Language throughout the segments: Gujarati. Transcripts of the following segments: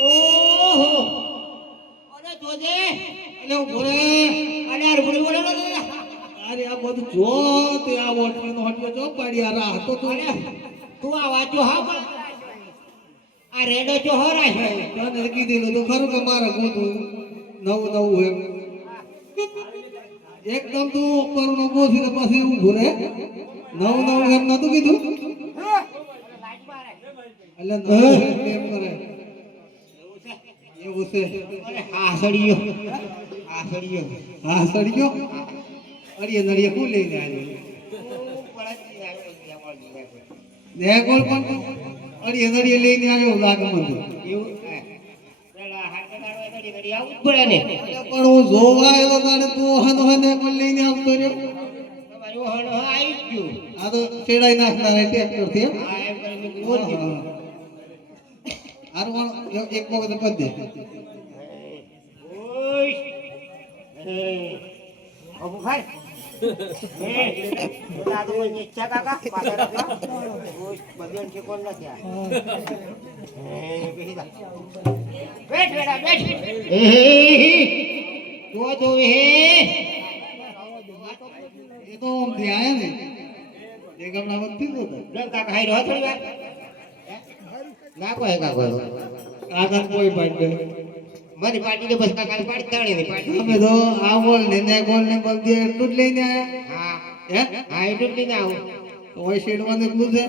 ઓહો. અરે જોજે. ઉભરે અરે યાર ભૂલી બોલે અરે આ બધું જો તે આ વોટનો હટ્યો જો પાડી આ રાહ તો તું. અરે તું આ વાંચો હા પણ આ રેડો ચો હો રાખ્યો તને કીધેલું તો ખરું કે મારે ગોતું નવું નવું એમ. એકદમ તું ઉપરનો ગોથીને પાછી ઊભું રે. નવું નવું એમ નતું કીધું? એટલે એવું છે. અડીએ નડીએ કોણ લઈને આવ્યો? ને કોણ પણ અડીએ નડીએ લઈને આવ્યો લાગે મને એવું પણ હું જોવા આવ્યો તારે તું હન હને પણ લઈને આવતો રહ્યો. આવી ગયો. આ તો ચેડાઈ નાખનાર ટેક્ટરથી એમ? હા એમ કરીને મેં બોલ દીધું હારું એક એક વખત પદ દે ઓય હે અબુ ખાય હે પેલા તો કોઈ ઈચ્છા કાકા પાછળ રાખો ઓય બદન છે કોણ નથી આ હે બેસી જા બેઠ બેટા બેઠ હે જો જો હે એ તો આમ થી આયા ને એ ગામડા વખતે જ હતા લંકા ખાઈ રહ્યો થોડી વાર ના કોઈ કાકો કાકા કોઈ પાડે મારી પાર્ટી તો બસ કાકા પાડી તાણી ની પાર્ટી અમે તો આ બોલ ને ને ગોલ ને બલ દે એટલું જ લઈને આયા. હા. હે? હા એટલું જ લઈને આવું. ઓય શેડમાં ને એટલું છે?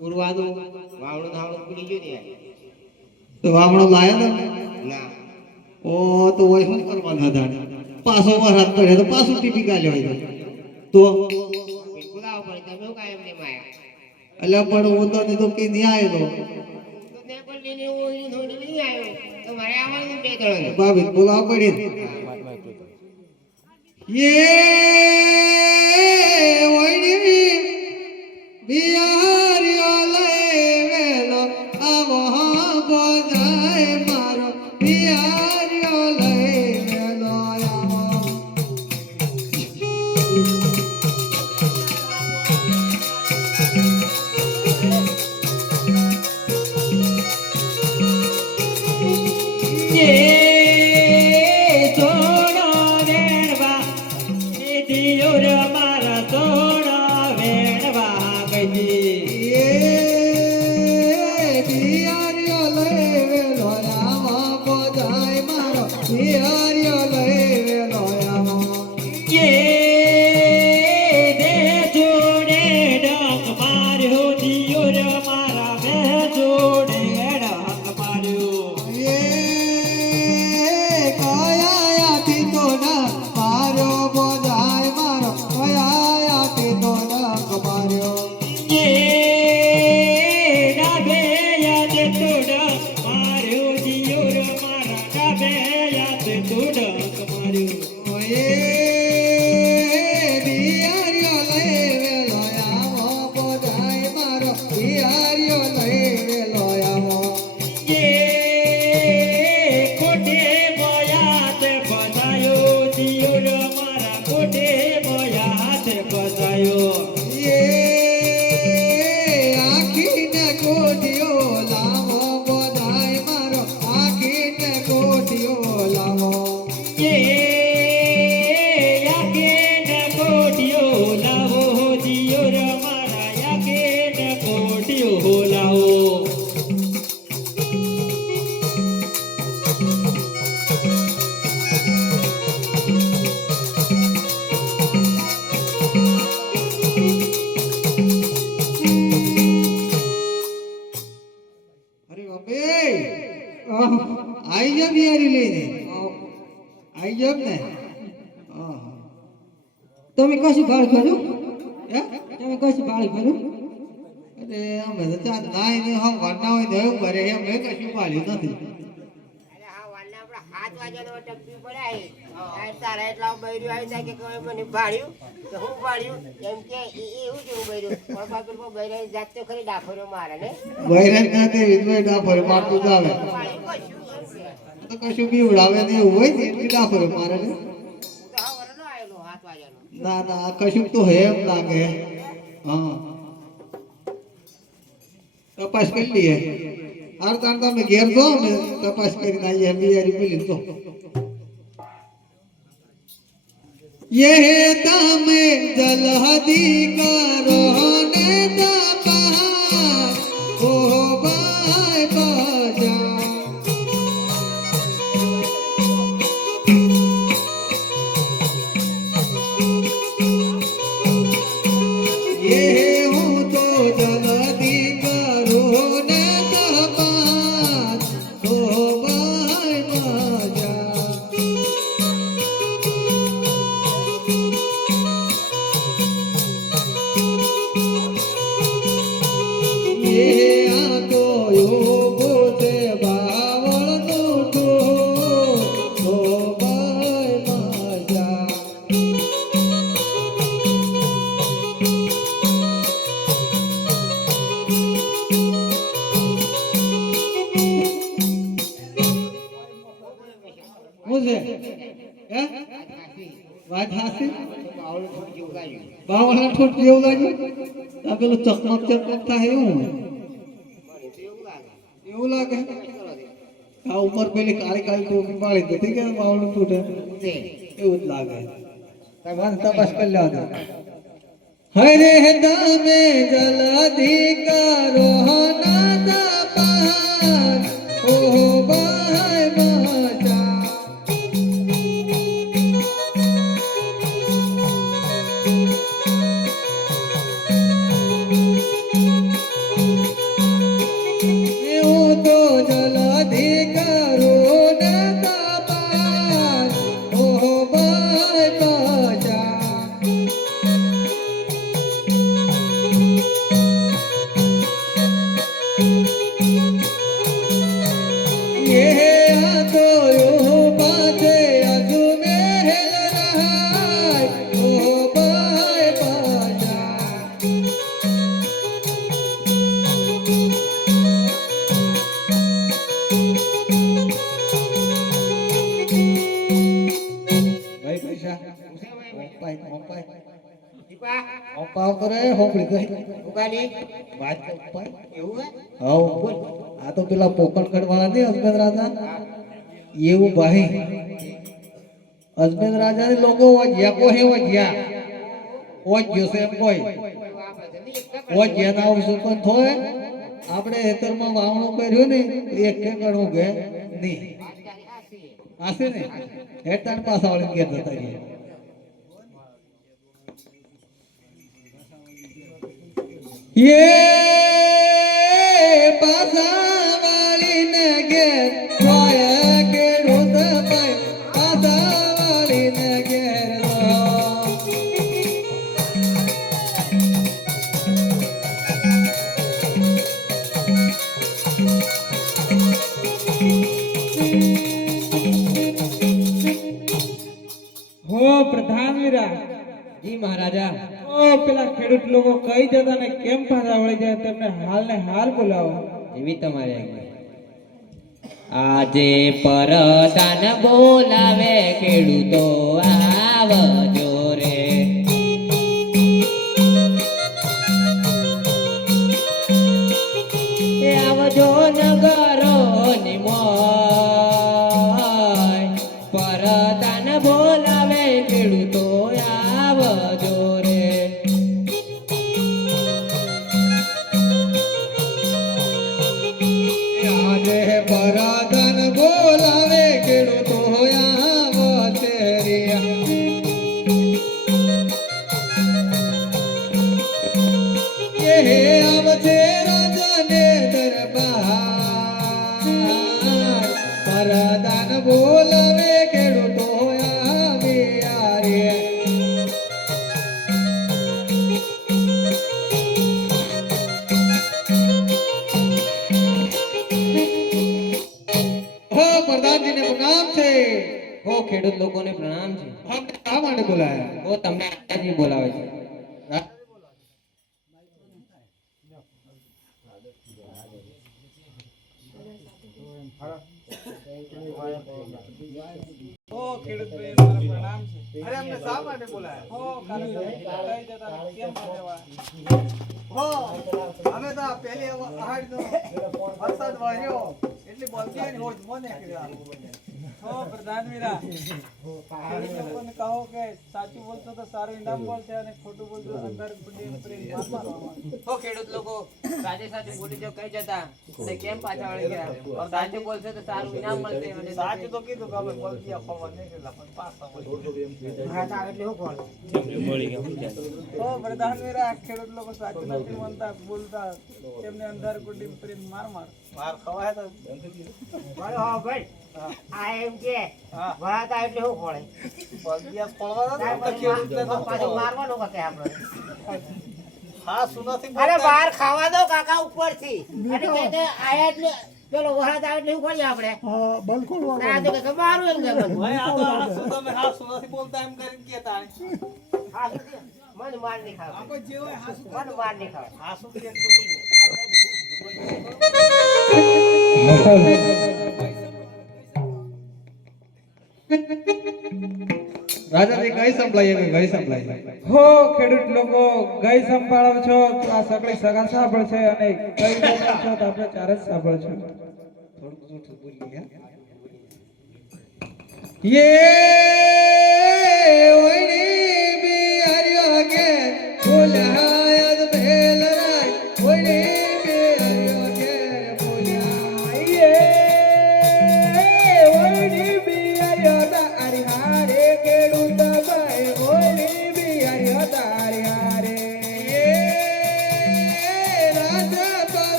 ઉરવાનું વાવણું ધાવણું ભૂલી ગયું ને તો વામણો લાયા તમે ના? ઓ તો ઓય શું કરવાના હતા? પાછો વરસાદ પડે તો પાછું ટીપી કાઢ્યો તો. બિલકુલ આવો પડે તમે એવું કાંઈ માયા. એટલે પણ હું તો તો કે નહીં આવ્યો તો. પણ લઈને હું બે તમે કશું ભાળ કર્યું હે? તમે કશું ભાળ કર્યું અમે તો ચાલ નાઈ ને હમ વારના હોય ને એવું કરે એમ મેં કશું ભાળ્યું નથી. હા હાથ વાગ્યાનો ટપકી પડાય આ તારા એટલા બૈર્યું આવી જાય કે કોઈ મને ભાડ્યું તો હું ભાડ્યું એમ કે એવું જેવું બૈર્યું પણ જાત તો ખરી ડાફોરો મારે ને? વૈરાગ ખાતે વિધવાઈ ડાફર મારતું જ આવે. કશું? એમ તો કશું બી ઉડાવે ને એવું હોય ને એટલી ડાફર મારે ને? ના ના આ કશું તો હે એમ લાગે હા તપાસ કરી લઈએ હાર તાણ તમે ઘેર જો ને તપાસ કરીને આવીએ બિયારી પેલી તો ये તમે જલહદી કરો ને તપાસ શું છે હે વાત હાસી બાવળું થોડું જેવું ગાયું. બાવળના ઠોઠ જેવું લાગ્યું આ પેલું ચકમક ચકમક થાય એવું મને તો એવું લાગે. એવું લાગે ચલો તે. આ ઉપર પેલી કાળી કાળી ટોપી પાડી દીધી કે બાવળનું તૂટે તે. એવું જ લાગે તમારે તપાસ કરી લેવા દે હરે તમે જલ્દી કરો ના પેલા પોકણગઢ વાળા ને અજમેર રાજા? એવું ભાઈ. અજમેર રાજા ને લોકો વજ્યા કોઈ વજ્યા વજ્યો છે એમ કોઈ. વજ્યા ના આવશું પણ થોય? આપણે હેતરમાં વાવણું કર્યું ને એક કે કણું કે નહીં. આશે ને? હેતાન પાસા વાળી ઘેર જતા રહીએ. ये પાછા મહારાજા. ઓ પેલા ખેડૂત લોકો કઈ જતા ને કેમ પાછા વળી જાય તેમને હાલ ને હાલ બોલાવો. એવી તમારી આજ્ઞા. આજે પરદાન બોલાવે ખેડૂતો આવજો આજે રાજાને દરબાર પરદાન બોલવે ખેડૂતો છે. ઓ ખેડૂત લોકોને પ્રણામ છે. બોલાવે છે. 好了 બોલતી સાચું બોલતો તો સારું ઇનામ મળશે અને ખોટું બોલશો તો ખેડૂત લોકો, સાચે સાચું બોલી જો કઈ જતા? કેમ પાછા વળી ગયા? સાચું બોલશે તો સાચું તો કીધું કે અમે નીકળેલા પણ હા તો એટલે શું કોણ ઓ પ્રધાન વીરા ખેડૂત લોકો સાચું નથી માનતા બોલતા તેમને અંદર ગુંડી ઉપર માર માર માર ખવાય તો બોલો હા ભાઈ આ એમ કે. ભરાતા એટલે શું તો પાછું મારવાનું આપણે હા શું અરે બહાર ખાવા દો કાકા ઉપરથી અને કે કે આયા એટલે પેલો વરાત આવે એટલે કરીએ આપણે. આ તો કે મારું એમ કે ભાઈ આ તો આ શું તમે હા શું નથી બોલતા એમ કરીને કેતા હા, મને માર નહીં ખાવ. આપણે જે હોય હા શું મને માર નહીં ખાવ. હા શું? કે તો તું રાજાજી કઈ સંભળાય એમ ગઈ સંભળાય. હો ખેડૂત લોકો ગઈ સંભાળો છો. તો આ સગળી સગા સાંભળ છે અને કઈ બોલો છો તો આપણે ચાર જ સાંભળ છો થોડું જૂઠું બોલીએ. યે ઓયડી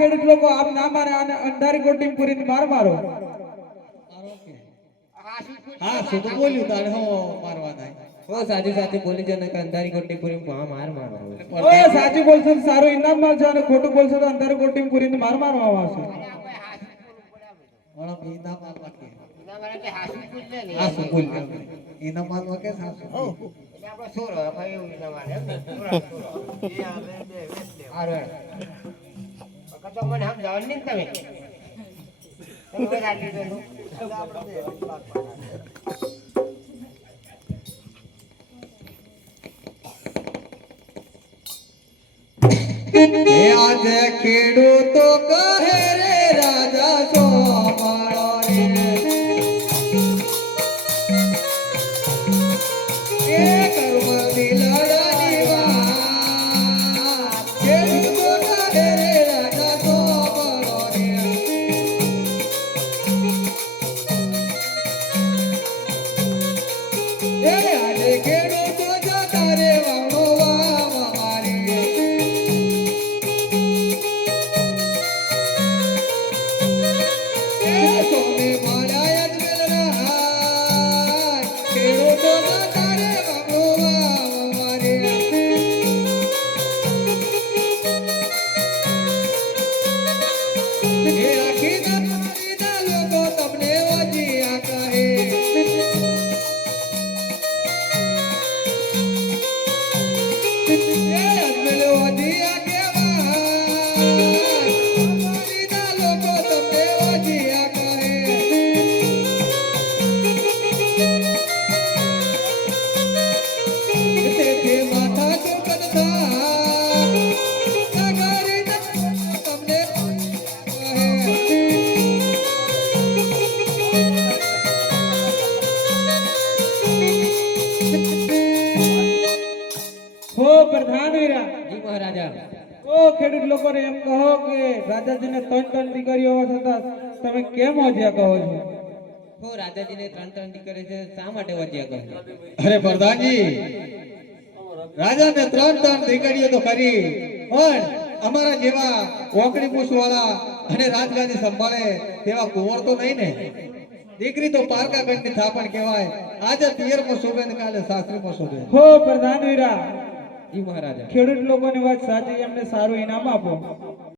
ખેડૂત લોકો આમ ના મારે અને અંધારી ગોટી પૂરીને માર મારો. હા શું તો બોલ્યું તારે? હો મારવા થાય. ઓ સાચું સાચું બોલી જો ને કે અંધારી ગોટી પૂરી માર સાચું બોલશો તો સારું ઇનામ મળશે અને ખોટું બોલશો તો અંધારી ગોટી પૂરીને માર આવશે. મારવા કે. એના એટલે હાસુ પૂછ ને. હા શું બોલ્યું ઈના કે સાસુ એટલે આપણો સોરો, ભાઈ એવું એના માટે એમ ને? Sorrow, sorrow. એ આ બે બે લે તો મને સમજાવવાનું નહીં તમે. ખેડૂતો કહે રે રાજા સોમાળો કહો કે રાજાજીને ત્રણ ત્રણ દીકરીઓ હોવા છતાં તમે કેમ હોજ્યા કહો છો? હો રાજાજીને ત્રણ ત્રણ દીકરી છે શા માટે વધ્યા કહો અરે પ્રધાનજી રાજાને ત્રણ ત્રણ દીકરીઓ તો ખરી પણ અમારા જેવા ઓકડી પૂછવાળા અને રાજગાદી સંભાળે તેવા કુંવર તો નહીં ને? દીકરી તો પારકા ગઢની થાપણ કહેવાય આજે પિયરમાં શોભે ને કાલે સાસરીમાં શોભે. હો પ્રધાન વીરા જી મહારાજા. ખેડૂત લોકોની વાત સાચી એમને સારું ઇનામ આપો.